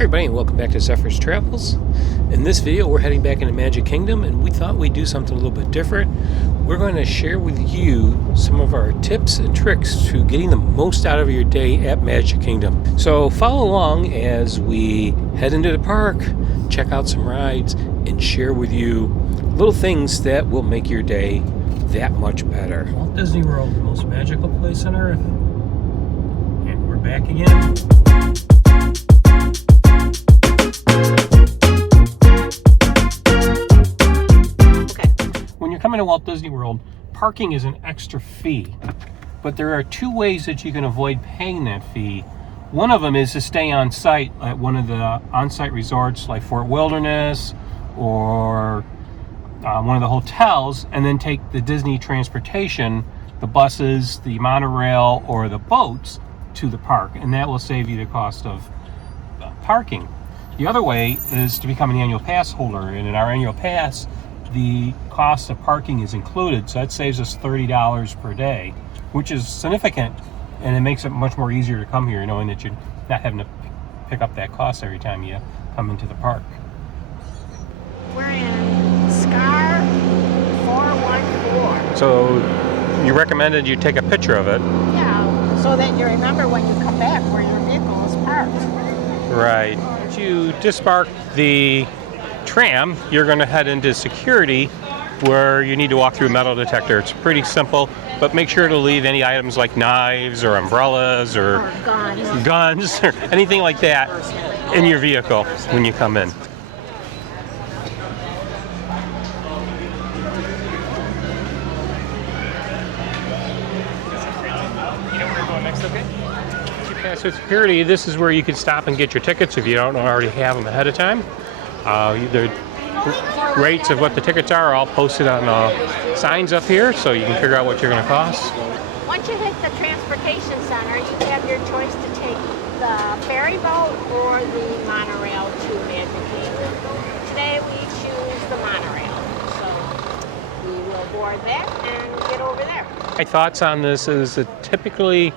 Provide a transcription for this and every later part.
Hi everybody, and welcome back to Zephyr's Travels. In this video we're heading back into Magic Kingdom, and we thought we'd do something a little bit different. We're going to share with you some of our tips and tricks to getting the most out of your day at Magic Kingdom. So follow along as we head into the park, check out some rides, and share with you little things that will make your day that much better. Walt Disney World, the most magical place on earth. And we're back again. When you're coming to Walt Disney World, parking is an extra fee, but there are two ways that you can avoid paying that fee. One of them is to stay on site at one of the on-site resorts like Fort Wilderness or one of the hotels, and then take the Disney transportation, the buses, the monorail, or the boats to the park, and that will save you the cost of parking. The other way is to become an annual pass holder, and in our annual pass, the cost of parking is included, so that saves us $30 per day, which is significant, and it makes it much more easier to come here, knowing that you're not having to pick up that cost every time you come into the park. We're in SCAR 414. So you recommended you take a picture of it. Yeah, so that you remember when you come back where your vehicle is parked. Right. Once you disembark the tram, you're going to head into security, where you need to walk through a metal detector. It's pretty simple, but make sure to leave any items like knives or umbrellas or guns or anything like that in your vehicle when you come in. You know where we're going next, okay? Once you pass through security, this is where you can stop and get your tickets if you don't already have them ahead of time. The rates of what the tickets are all posted on signs up here, so you can figure out what you're going to cost. Once you hit the transportation center, you have your choice to take the ferry boat or the monorail to Magic Kingdom. Today we choose the monorail, so we will board that and get over there. My thoughts on this is that typically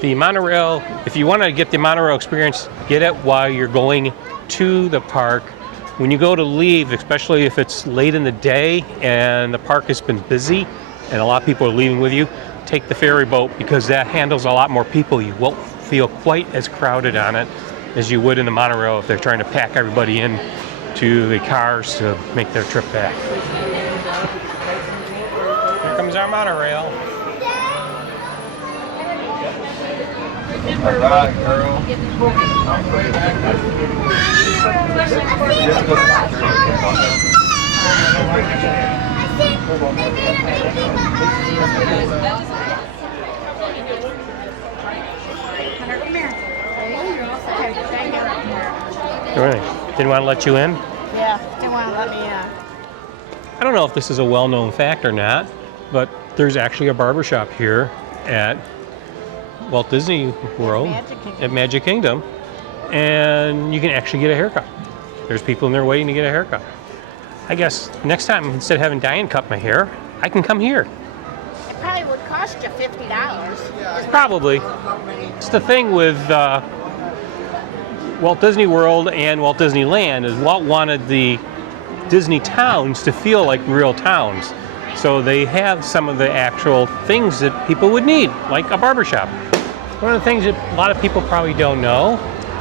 the monorail, if you want to get the monorail experience, get it while you're going to the park. When you go to leave, especially if it's late in the day and the park has been busy and a lot of people are leaving with you, take the ferry boat, because that handles a lot more people. You won't feel quite as crowded on it as you would in the monorail if they're trying to pack everybody in to the cars to make their trip back. Here comes our monorail. All right, girl. Really? Didn't want to let you in? Yeah, they want to let me I don't know if this is a well-known fact or not, but there's actually a barbershop here at Walt Disney World at Magic Kingdom, and you can actually get a haircut. There's people in there waiting to get a haircut. I guess next time, instead of having Diane cut my hair, I can come here. It probably would cost you $50. Probably. It's the thing with Walt Disney World and Walt Disneyland is Walt wanted the Disney towns to feel like real towns. So they have some of the actual things that people would need, like a barbershop. One of the things that a lot of people probably don't know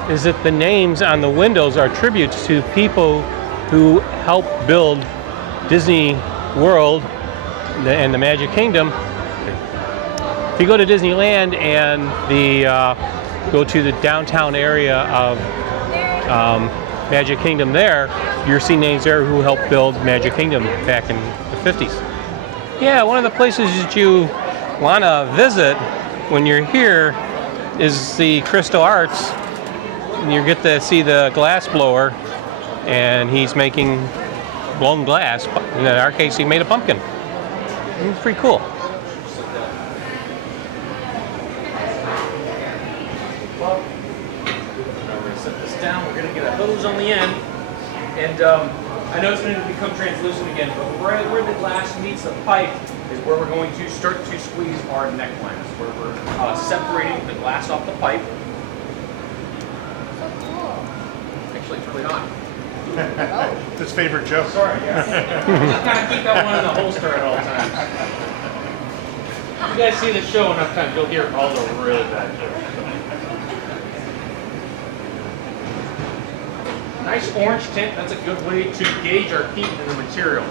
is that the names on the windows are tributes to people who helped build Disney World and the Magic Kingdom. If you go to Disneyland and go to the downtown area of Magic Kingdom there, you'll see names there who helped build Magic Kingdom back in the 50s. Yeah, one of the places that you want to visit when you're here is the Crystal Arts. You get to see the glass blower, and he's making blown glass. In our case, he made a pumpkin. It's pretty cool. We're going to set this down. We're going to get a hose on the end, and I know it's going to become translucent again, but right where the glass meets the pipe is where we're going to start to squeeze our neckline. It's where we're separating the glass off the pipe. perfectly on. It's his favorite joke. Sorry, yeah. Just kind of keep that one in the holster at all times. If you guys see the show enough times, you'll hear all the really bad jokes. Nice orange tint, that's a good way to gauge our heat in the material.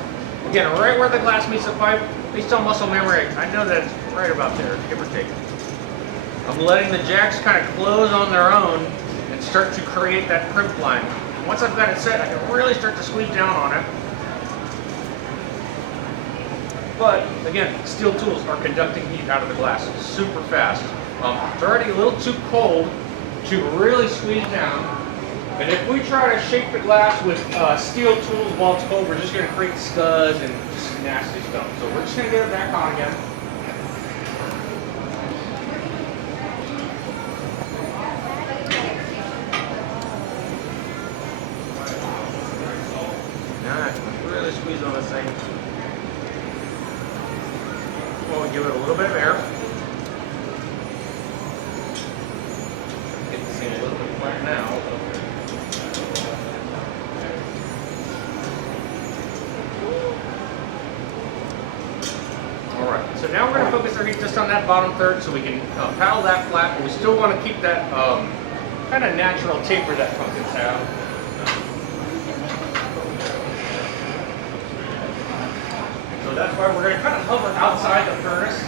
Again, right where the glass meets the pipe, based on muscle memory, I know that it's right about there, give or take. I'm letting the jacks kind of close on their own and start to create that crimp line. Once I've got it set, I can really start to squeeze down on it. But again, steel tools are conducting heat out of the glass super fast. It's already a little too cold to really squeeze down. And if we try to shape the glass with steel tools while it's cold, we're just going to create scuds and just nasty stuff. So we're just going to get it back on again. Nice. Really squeeze on this thing. Well, we give it a little bit of air. Get this thing a little bit flat now. Alright, so now we're going to focus our heat just on that bottom third so we can paddle that flat, but we still want to keep that kind of natural taper that pumpkins have. So that's why we're going to kind of hover outside the furnace.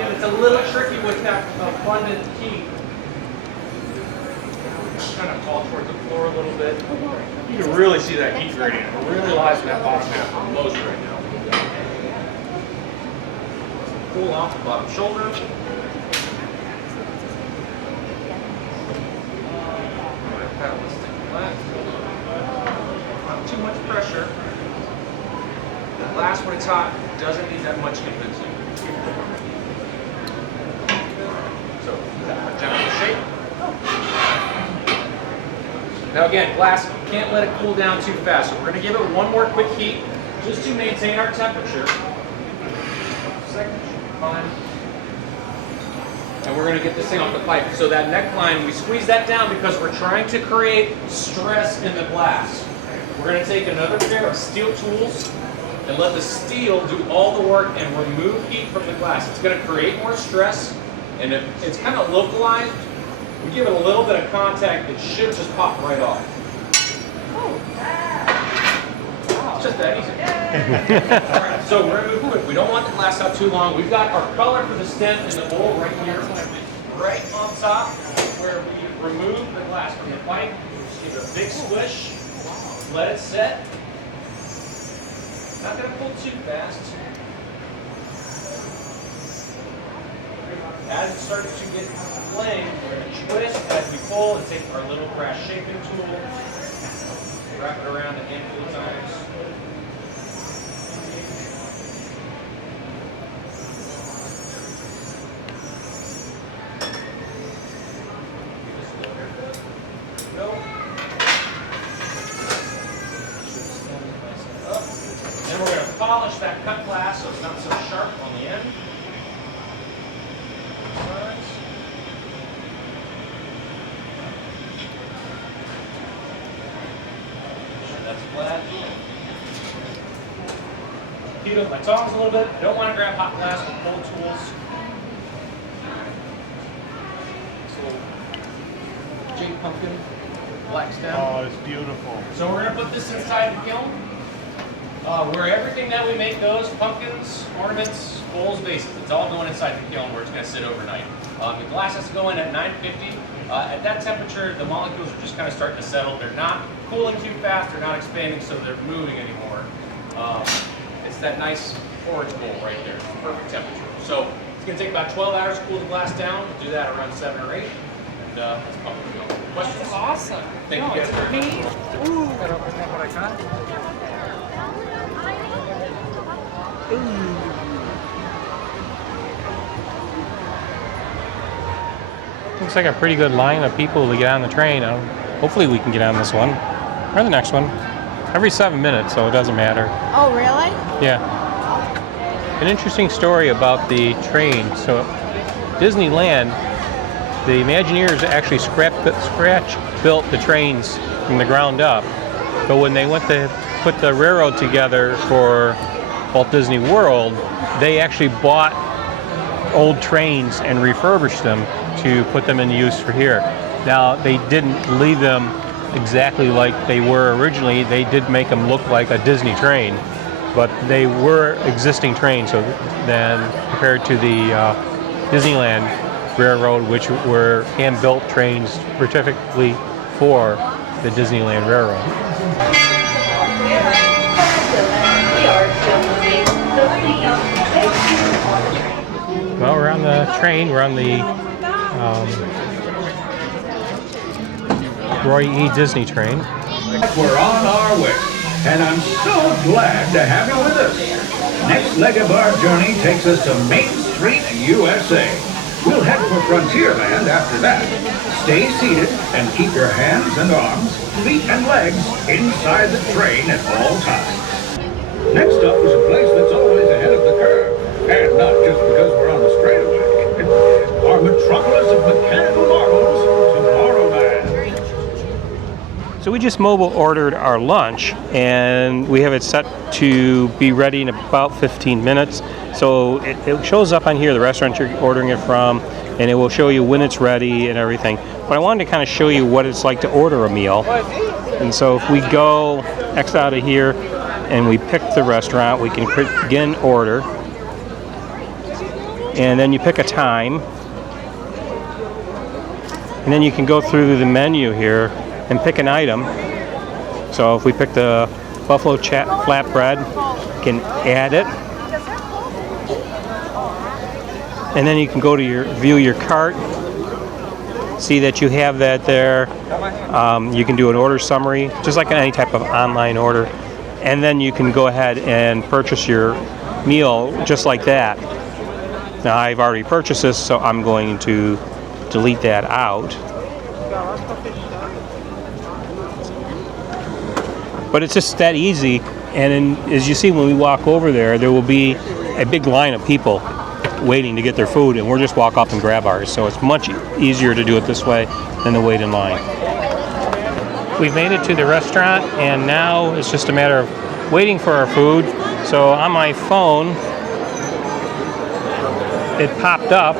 And it's a little tricky with that abundant heat. Just kind of fall towards the floor a little bit. You can really see that heat gradient. It really lies in that bottom half of the most right now. Pull off the bottom shoulder. Paddle this thing flat. Not too much pressure. The glass, when it's hot, doesn't need that much convincing. So, general shape. Now again, glass, you can't let it cool down too fast. So we're going to give it one more quick heat just to maintain our temperature. Second. And we're going to get this thing off the pipe. So that neckline, we squeeze that down because we're trying to create stress in the glass. We're going to take another pair of steel tools and let the steel do all the work and remove heat from the glass. It's going to create more stress, and if it's kind of localized, we give it a little bit of contact, it should just pop right off. It's just that easy. Alright, so we're going to move quick. We don't want the glass out too long. We've got our color for the stem and the bowl right here, right on top, where we remove the glass from the pipe. Just give it a big squish, let it set. Not going to pull too fast. As it starts to get flame, we're going to twist as we pull and take our little brass shaping tool, wrap it around a handful of times. Then we're going to polish that cut glass so it's not so sharp on the end. That's flat. Heat up my tongs a little bit. Don't want to grab hot glass with cold tools. This little jade pumpkin, black stem. Oh, it's beautiful. So we're going to put this inside the kiln. Where everything that we make goes, pumpkins, ornaments, bowls, vases, it's all going inside the kiln where it's going to sit overnight. The glass has to go in at 950. At that temperature, the molecules are just kind of starting to settle. They're not cooling too fast, they're not expanding, so they're moving anymore. It's that nice porridge bowl right there. It's the perfect temperature. So it's going to take about 12 hours to cool the glass down. We'll do that around 7 or 8. And that's pumpkin milk. Questions? That's awesome. Thank you guys very much. Ooh. Looks like a pretty good line of people to get on the train. Hopefully we can get on this one or the next one. Every 7 minutes, so it doesn't matter. Oh, really? Yeah. An interesting story about the train. So Disneyland, the Imagineers actually scratch built the trains from the ground up. But when they went to put the railroad together for Walt Disney World, they actually bought old trains and refurbished them to put them in use for here. Now, they didn't leave them exactly like they were originally. They did make them look like a Disney train, but they were existing trains. So then, compared to the Disneyland Railroad, which were hand-built trains specifically for the Disneyland Railroad. Well, we're on the train. We're on the Roy E. Disney train. We're on our way, and I'm so glad to have you with us. Next leg of our journey takes us to Main Street, USA. We'll head for Frontierland after that. Stay seated and keep your hands and arms, feet and legs inside the train at all times. Next up is a place that's always ahead of the curve, and not just because we're on the straightaway. Our metropolis of mechanical marvels, Tomorrowland. So we just mobile ordered our lunch, and we have it set to be ready in about 15 minutes. So it shows up on here, the restaurant you're ordering it from, and it will show you when it's ready and everything. But I wanted to kind of show you what it's like to order a meal. And so if we go X out of here and we pick the restaurant, we can begin order. And then you pick a time. And then you can go through the menu here and pick an item. So if we pick the buffalo flatbread, you can add it. And then you can go to view your cart, see that you have that there. You can do an order summary, just like any type of online order. And then you can go ahead and purchase your meal just like that. Now I've already purchased this, so I'm going to delete that out. But it's just that easy, and as you see when we walk over there, there will be a big line of people waiting to get their food, and we'll just walk up and grab ours. So it's much easier to do it this way than to wait in line. We've made it to the restaurant, and now it's just a matter of waiting for our food. So on my phone, it popped up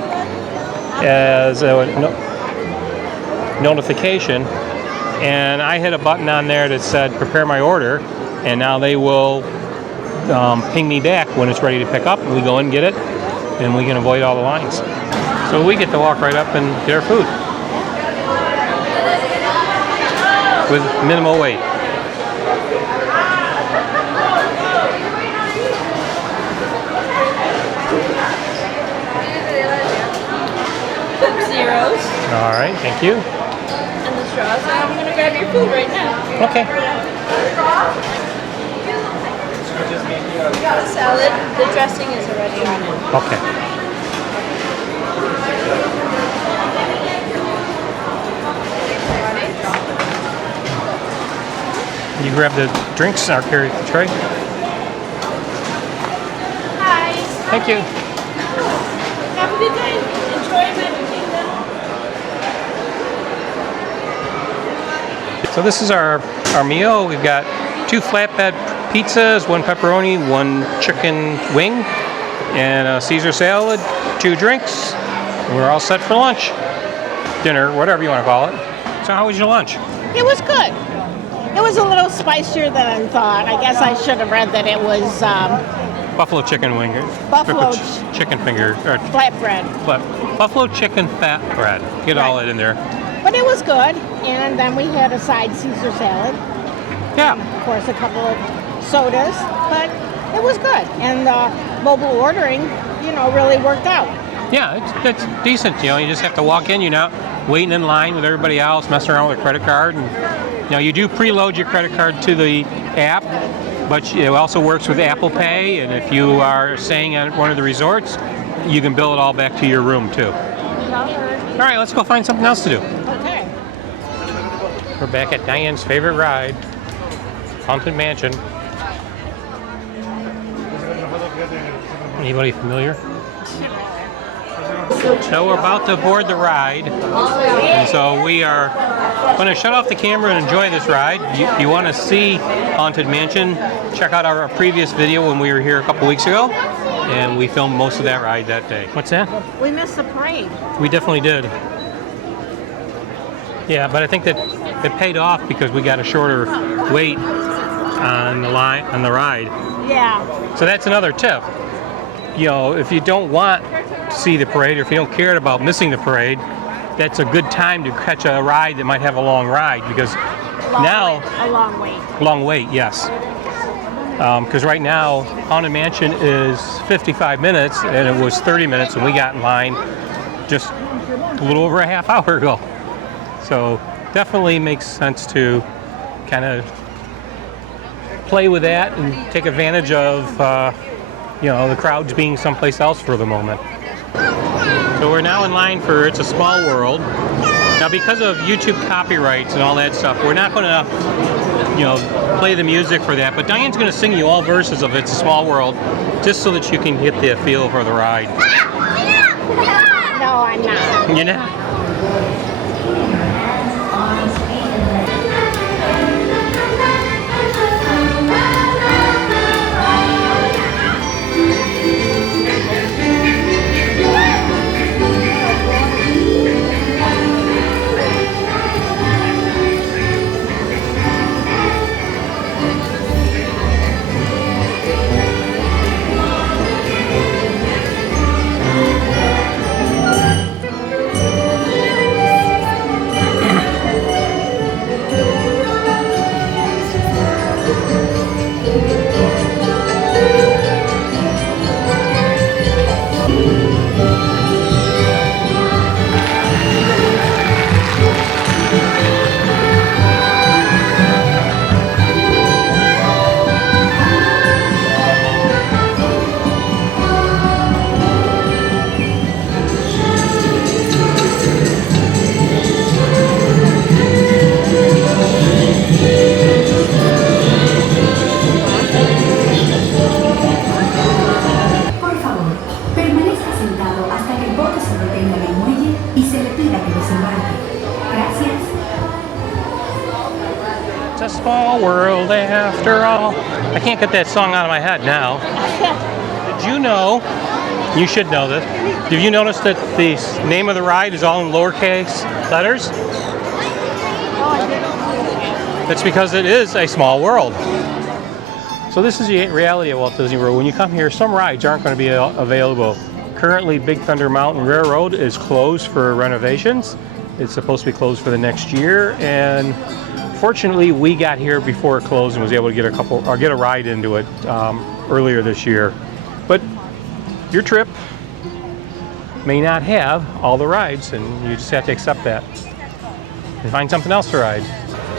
as a notification, and I hit a button on there that said prepare my order, and now they will ping me back when it's ready to pick up, and we go and get it, and we can avoid all the lines. So we get to walk right up and get our food with minimal wait. Zeros. All right, thank you. And the straws. And I'm going to grab your food right now. Okay. The salad, the dressing is already on it. Okay. You grab the drinks and I'll carry the tray. Hi. Thank you. Have a good day. Enjoy Magic Kingdom. So this is our meal. We've got 2 flatbed pizzas, 1 pepperoni, 1 chicken wing, and a Caesar salad, 2 drinks. And we're all set for lunch, dinner, whatever you want to call it. So how was your lunch? It was good. It was a little spicier than I thought. I guess I should have read that it was Buffalo chicken wing. Buffalo chicken finger. flatbread. Buffalo chicken fat bread. Get all it in there. But it was good. And then we had a side Caesar salad. Yeah. Of course, a couple of sodas. But it was good. And mobile ordering, really worked out. Yeah, it's decent. You just have to walk in. You're not waiting in line with everybody else, messing around with a credit card. And you do preload your credit card to the app, but it also works with Apple Pay. And if you are staying at one of the resorts, you can bill it all back to your room too. All right, let's go find something else to do. Okay. We're back at Diane's favorite ride, Haunted Mansion. Anybody familiar? So we're about to board the ride, and so we are When I shut off the camera and enjoy this ride, you want to see Haunted Mansion, check out our previous video when we were here a couple weeks ago, and we filmed most of that ride that day. What's that? We missed the parade. We definitely did. Yeah, but I think that it paid off because we got a shorter wait on the ride. Yeah. So that's another tip. You know, if you don't want to see the parade, or if you don't care about missing the parade, that's a good time to catch a ride that might have a long ride, because A long wait. long wait, yes. Because right now, Haunted Mansion is 55 minutes, and it was 30 minutes, and we got in line just a little over a half hour ago. So definitely makes sense to kind of play with that and take advantage of, you know, the crowds being someplace else for the moment. So we're now in line for It's a Small World. Now, because of YouTube copyrights and all that stuff, we're not going to, you know, play the music for that. But Diane's going to sing you all verses of It's a Small World, just so that you can get the feel for the ride. No, I'm not. You know? It's a small world after all. I can't get that song out of my head now. Did you know, you should know this, did you notice that the name of the ride is all in lowercase letters? It's because it is a small world. So this is the reality of Walt Disney World. When you come here, some rides aren't going to be available. Currently, Big Thunder Mountain Railroad is closed for renovations. It's supposed to be closed for the next year, and fortunately, we got here before it closed and was able to get a ride into it earlier this year. But your trip may not have all the rides, and you just have to accept that and find something else to ride.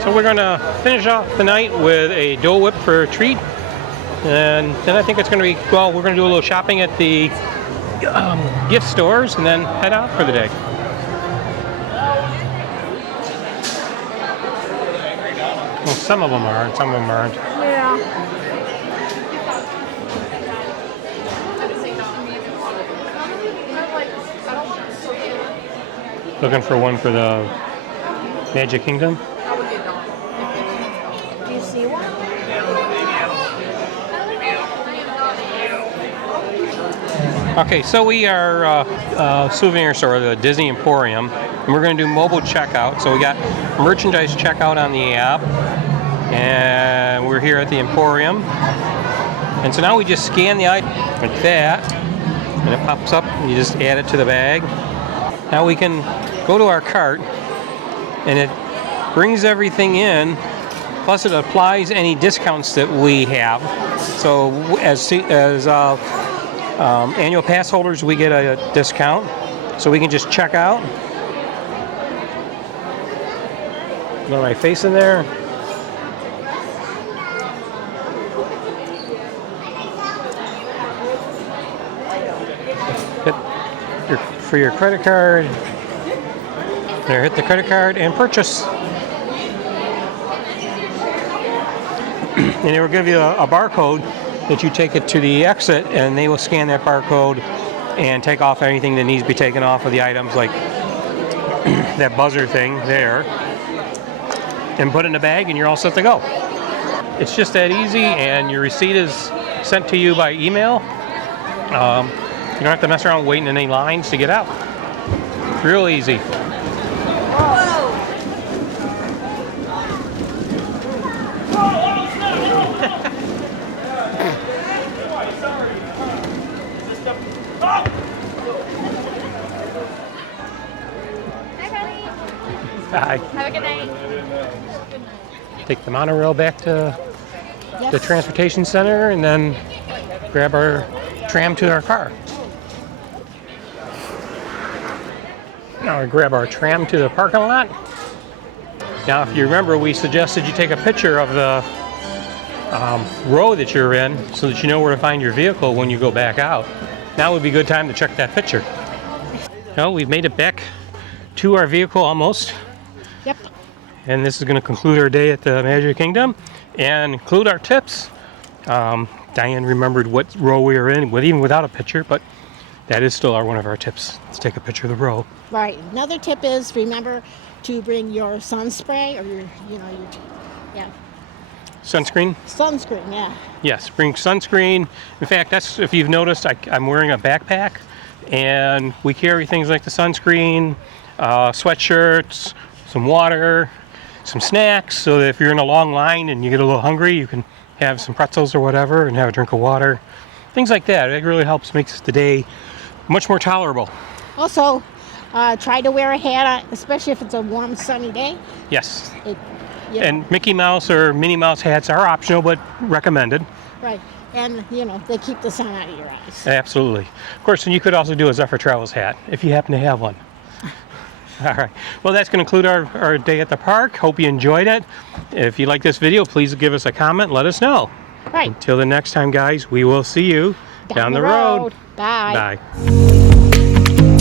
So we're going to finish off the night with a Dole Whip for a treat, and then I think it's going to be, well, we're going to do a little shopping at the gift stores and then head out for the day. Well, some of them are, and some of them aren't. Yeah. Looking for one for the Magic Kingdom? Do you see one? Okay, so we are souvenir store, the Disney Emporium, and we're going to do mobile checkout. So we got merchandise checkout on the app, and we're here at the Emporium. And so now we just scan the item like that, and it pops up, and you just add it to the bag. Now we can go to our cart, and it brings everything in, plus it applies any discounts that we have. So as annual pass holders, we get a discount, so we can just check out. Put my face in there. For your credit card. There, hit the credit card and purchase. And it will give you a barcode that you take it to the exit, and they will scan that barcode and take off anything that needs to be taken off of the items, like that buzzer thing there. and put it in a bag, and you're all set to go. It's just that easy, and your receipt is sent to you by email. You don't have to mess around waiting in any lines to get out. Real easy. Hi. Have a good night. Take the monorail back to the transportation center and then grab our tram to our car. Now we grab our tram to the parking lot. Now if you remember, we suggested you take a picture of the row that you're in so that you know where to find your vehicle when you go back out. Now would be a good time to check that picture. Well, we've made it back to our vehicle almost. Yep. And this is going to conclude our day at the Magic Kingdom and include our tips. Diane remembered what row we were in, even without a picture, but that is still one of our tips. Let's take a picture of the row. Right. Another tip is remember to bring your sun spray or your Sunscreen? sunscreen. Yeah. Yes, bring sunscreen. In fact, that's, if you've noticed, I'm wearing a backpack, and we carry things like the sunscreen, sweatshirts, some water, some snacks, so that if you're in a long line and you get a little hungry, you can have some pretzels or whatever and have a drink of water. Things like that. It really helps, makes the day much more tolerable. Also, try to wear a hat, especially if it's a warm, sunny day. Yes. You know, And Mickey Mouse or Minnie Mouse hats are optional, but recommended. right. And, they keep the sun out of your eyes. Absolutely. Of course, and you could also do a Zephyr Travels hat if you happen to have one. All right. Well, that's going to conclude our day at the park. Hope you enjoyed it. If you like this video, please give us a comment. Let us know. Right. Until the next time, guys, we will see you down the road. Bye. Bye.